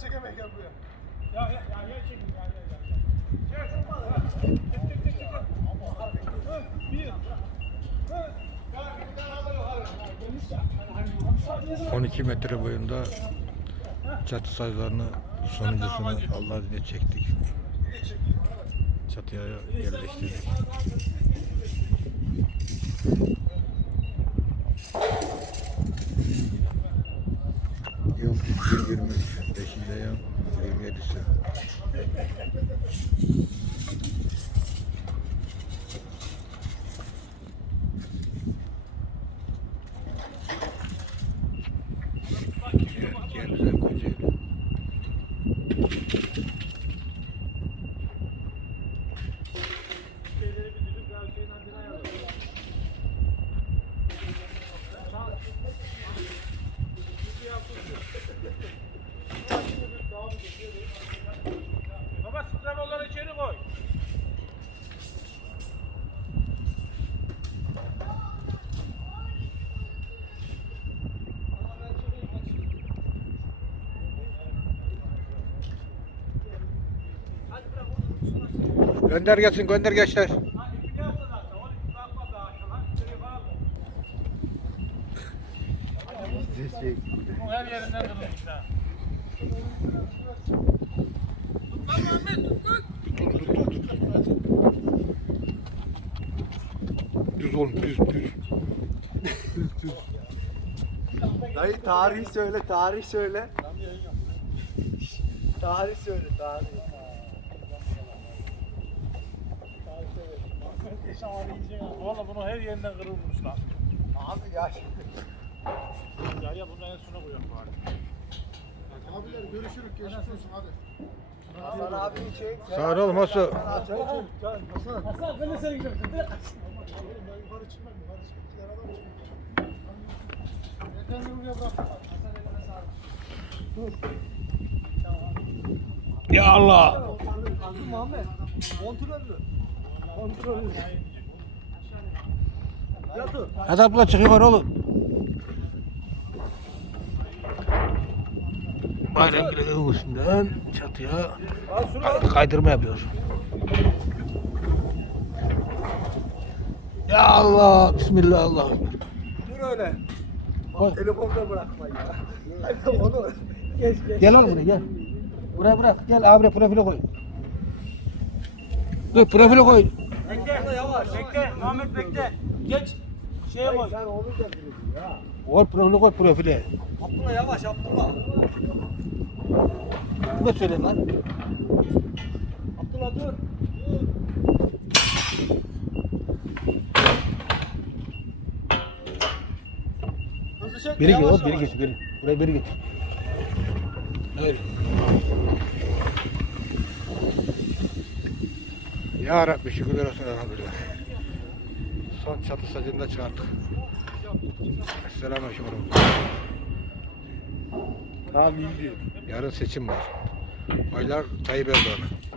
Çekemeyin gel buraya. Ya ya ya ya çekin ya ya ya. Çek. Tık tık tık tık. Hı, Bir. Hı. 12 metre boyunda çatı sazlarını sonuncusunu Allah izniyle çektik. Çatıya yerleştirdik. Yıl 2023, 5. ayın 27'si. Gel Kocaeli. Baba straforları içeri koy. Gönder gelsin gönder gençler. Her yerinden kırılmış ha. Düz oğlum düz düz. Dayı tarihi söyle, tarih söyle. tarih söyle, tarih. Yaşam arayacak. Valla bunu her yerinden kırılmış lan. Abi yaş. Ya ya bunu en sona koyalım bari. Abiler görüşürük, geçmiş olsun hadi. Hasan abi çek. Sağ ol oğlum Hasan. Hasan ben de seni gidiyorum. Yukarı çıkmak, yukarı çıkmak. İkiler adam çıkmak. Yeter mi buraya bırak? Hasan eline sağlık. Ya Allah. Kaldı Muhammed. Kontrollü. Kontrollü. Yatır. Hadi abla çıkıyor oğlum. Bayram bile üstünden çatıya kay- kaydırma yapıyor. Ya Allah, Bismillah Allah. Dur öyle. Koy. Telefonda bırakma ya. Onu geç geç. Gel oğlum buraya gel. Buraya bırak. Gel abi profile koy. Dur profile koy. Bekle yavaş. Bekle. Ahmet bekle. Geç. Şeye koy. Sen onu da ya. Koy profile koy profile. Abdullah yavaş Abdullah. Bu da söyle lan. Abdullah dur. Hızlı çek. Biri geç, biri geç, biri. Buraya biri geç. Öyle. Ya Rabbi şükürler olsun elhamdülillah. Son çatı sacını da çıkarttık. Esselamu aleyküm. Tamam iyiydi. Yarın seçim var. Oylar Tayyip Erdoğan'a.